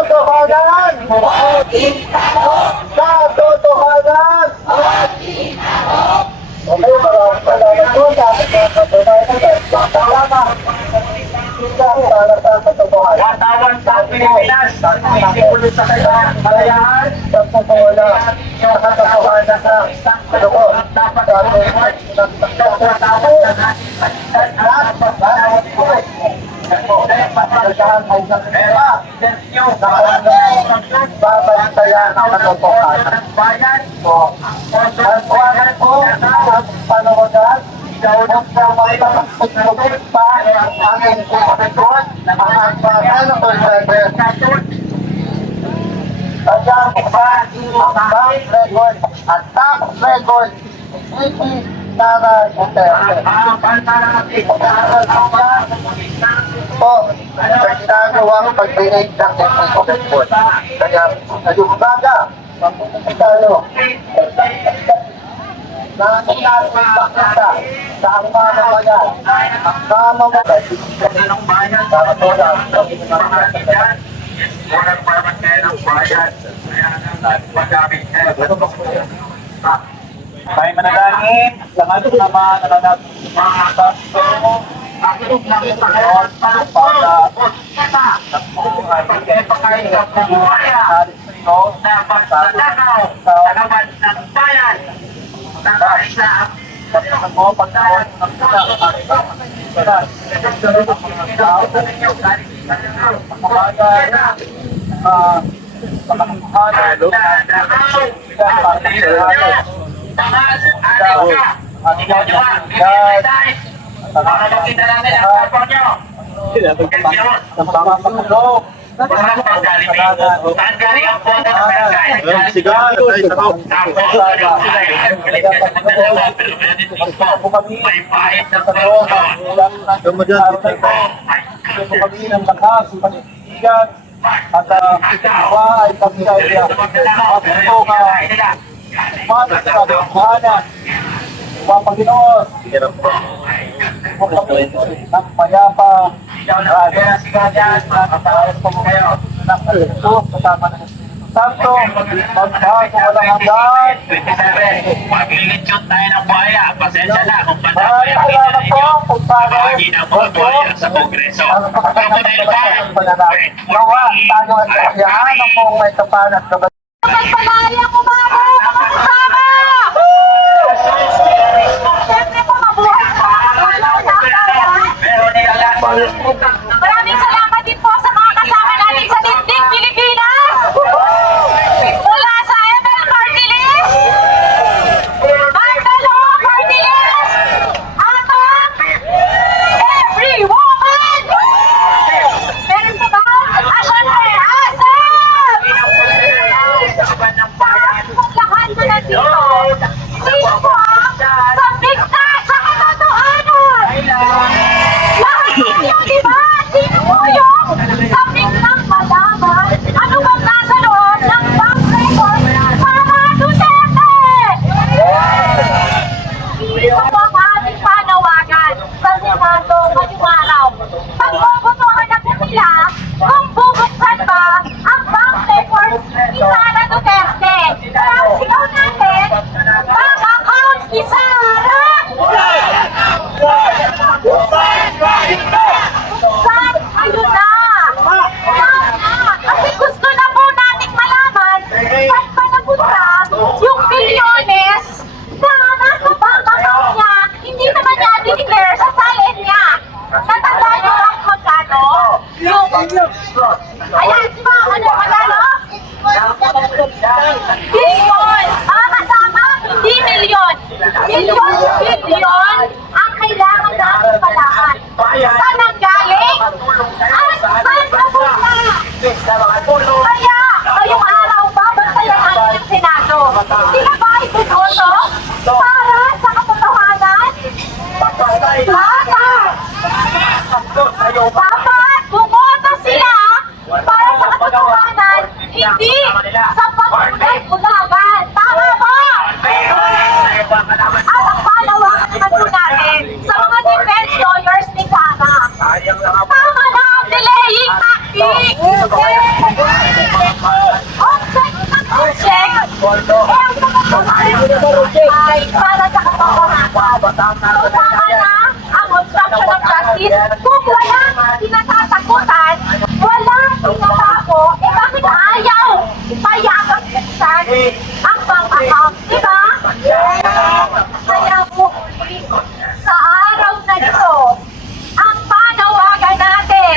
katotohanan, katotohanan. Okay, maraming salamat po sa ating mga katotohanan. Salamat. Para sa katotohanan. Watawan sa Pilipinas, isipulit sa kalayaan, Sa pagkawala sa katotohanan sa ano ko, dapat sa ating watawat ng ating kalitan at pagbanawat ko. pagkakahan ay sa pera. Sergio, Babantayan ang katotohanan. ng bayan, So, ang kuwanan po sa panawagan, huwag sa mga pagpagpagpag pa ang aming kumakasyon na mga agbagan ng Congress. Kaya ang bank record at tax record hindi Sara Duterte. Po, ginagawang pag-donate ng technical. Kaya, ngayong umaga, mapupunta tayo na sinasakita sa ang mga mamayan, ang mga mamayan, ng bayan, para po lang sa unang pamantay ng bayan, kaya pag-aming May manalangin, sa ating Ama na nanap mga santo, Akin lang sa ngayon para pagkakailang pagbuhaya na pagdadagaw sa laban ng bayan na kaisa ang mo pagkaon ng sila ang ating mga para makita natin ang kapwa nyo. Saan galing ang pondo ng barangay? May pahit ng kami ng lakas, panindigan, at ikawa ay kami ay umatas sa katotohanan. Mga Panginoon, mo kami ng mayapa, kasama ng Santo, magbago walang hanggan. 27, maglilitsyon tayo ng buhaya. Pasensya na kung banda Maraming yung kita salamat po ninyo. kung paano Bahagi ng mga buhaya sa Kongreso. Kamunel ba? Nawa, tayo ang kasiyahan ng buong may tapan at kabayan. Pagpalayang umaga, mga kasama! Siyempre po, mabuhay po ang Meron nilalang. Maraming salamat din po sa mga kasama natin sa Tindig Pilipinas! Mula sa ML Party List, Marcelo Party List, at every woman! Meron po ba? Siyempre, ASAP! Lahat na nandito, sino po ang sabikta sa katotohanan? Lahat ninyo, diba? Sino po yung sabiklang malaman? Ano bang nasa loob ng bank record para Duterte? Dito po ang ating panawagan sa Senado ngayong araw. Pagbobotohan na po nila kung bubuksan ba ang bank record ni Sara Duterte. Kaya ang sigaw natin, bank accounts ni Sara! Buksan! Ayun na! Sana! Kasi gusto na po nating malaman saan pa napunta yung bilyones na nasa bank account niya, hindi naman niya dineclare sa salin niya. Natanda niyo ang magkano? Yung... Ayan, di ba? Ano, magkano? Bilyon! Mga kasama, hindi milyon. Bilyon ang kailangan natin malaman. Saan ang galing? At saan napunta? Kaya, ngayong araw, babantayan natin ang Senado. Sila ba ibuboto para sa katotohanan? Dapat bumoto sila para sa katotohanan, hindi sa pagkulag-ulagan. Tama ba? At ang palawakan naman po natin sa mga defense lawyers ni Sara. Tama na ang delaying tactic! tama na ang obstruction of justice. Kung walang kinatatakutan, walang tinatago, eh bakit ayaw payakang buksan ang bank account, di ba? Kaya po, sa araw na ito, ang panawagan natin,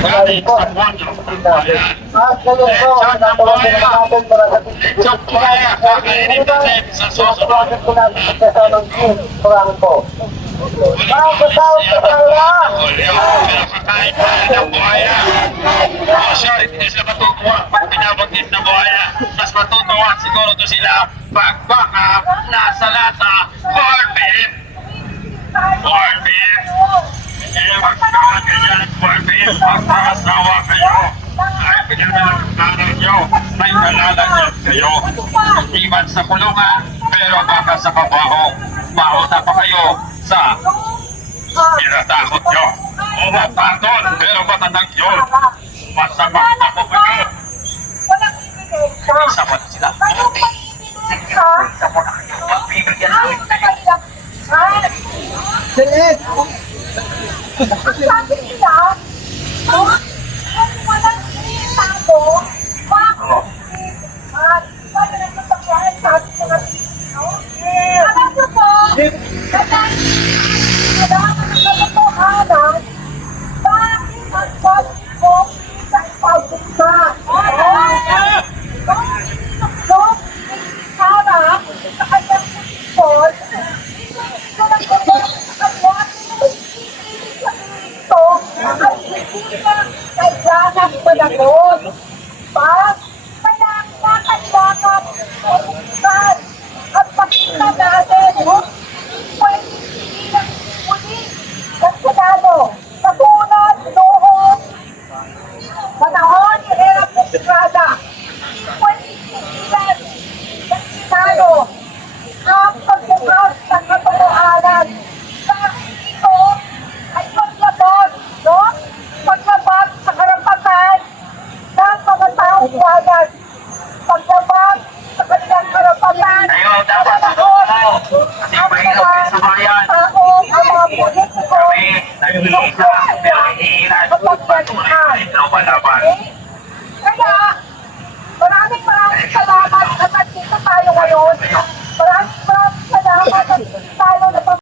Maraming po. At ngayon po, natawagin natin para sa susunod po natin sa kasalong team. Maraming po. Mga kasawag sa kanya! Kakain pa ng buhaya. Sorry, hindi sila matutuwa pag binabanggit na buhaya. Mas matutuwa siguro to sila pag baka nasa lata, corned beef. Corned beef. Eh, magkakawa ganyan, corned beef. Magpakasawa kayo. Ay, pinagalanan nyo. May kalalanan kayo. Hindi man sa kulungan, pero baka sa pabaho. Mauna pa kayo sa pinatakot nyo. Umapaton, pero matatag yun. Masama ako kayo. Isa pa sila. Isa pa na kayo. Magbibigyan namin kayo. Sabi nila, kung walang tinatago, alam nyo po, kailangan katotohanan, bakit ang pag-ibo sa ipagbuka? Kung harap sa kanyang posisyon, ito lang po sa kanya, ito ay hindi na kailangan panagon. Kailangan pumuntan at pakita natin kung pwede bilang muli ng Senado. Katulad noong panahon ni Erap Estrada, pwede bilang ng Senado ang pagbukas ng katotohanan. Dahil ito ay paglabag, no? Paglabag sa karapatan ng mga taong bayan. Paglabag sa kanilang karapatan. Kayo dapat susunod. Kasi mahirap kayo sa bayan. Taong ang mga politiko. Kami, nag-iisa, pero hinihilan. Patuloy pa rin ang palaban. Kaya, maraming salamat at nandito tayo ngayon. Maraming salamat at